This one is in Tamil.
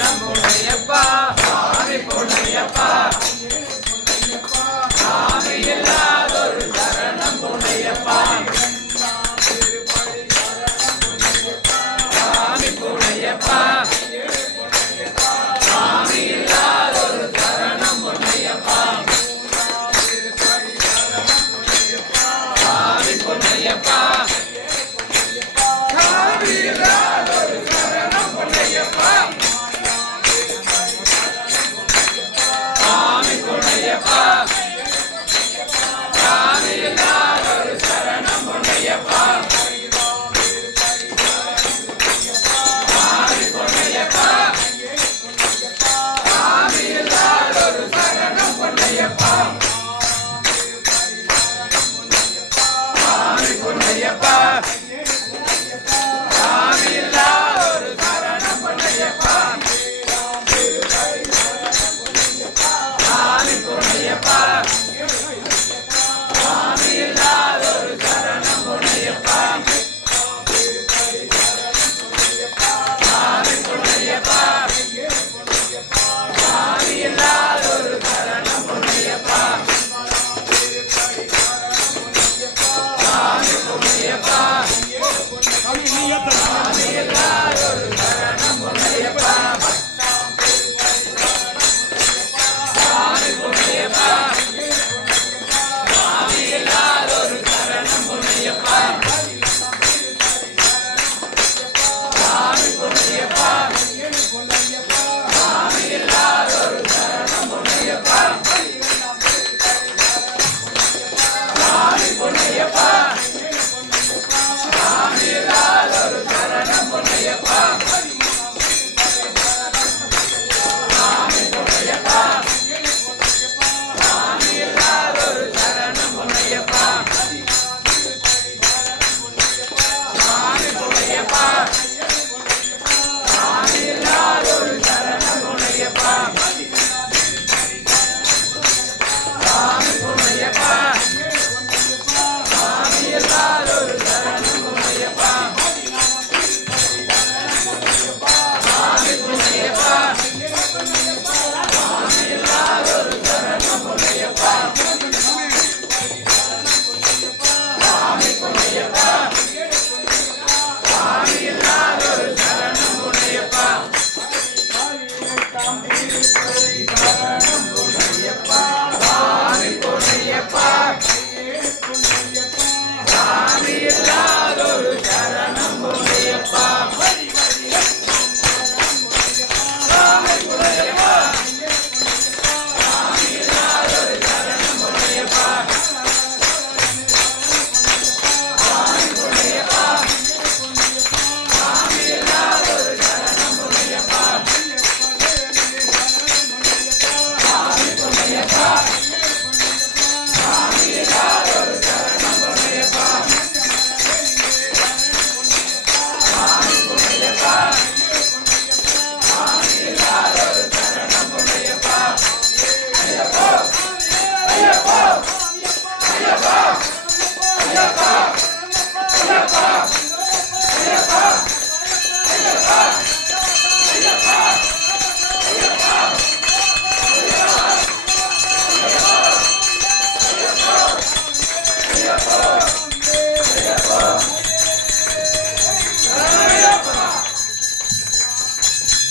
நம்முடையப்பா சாமி பொன்னையப்பா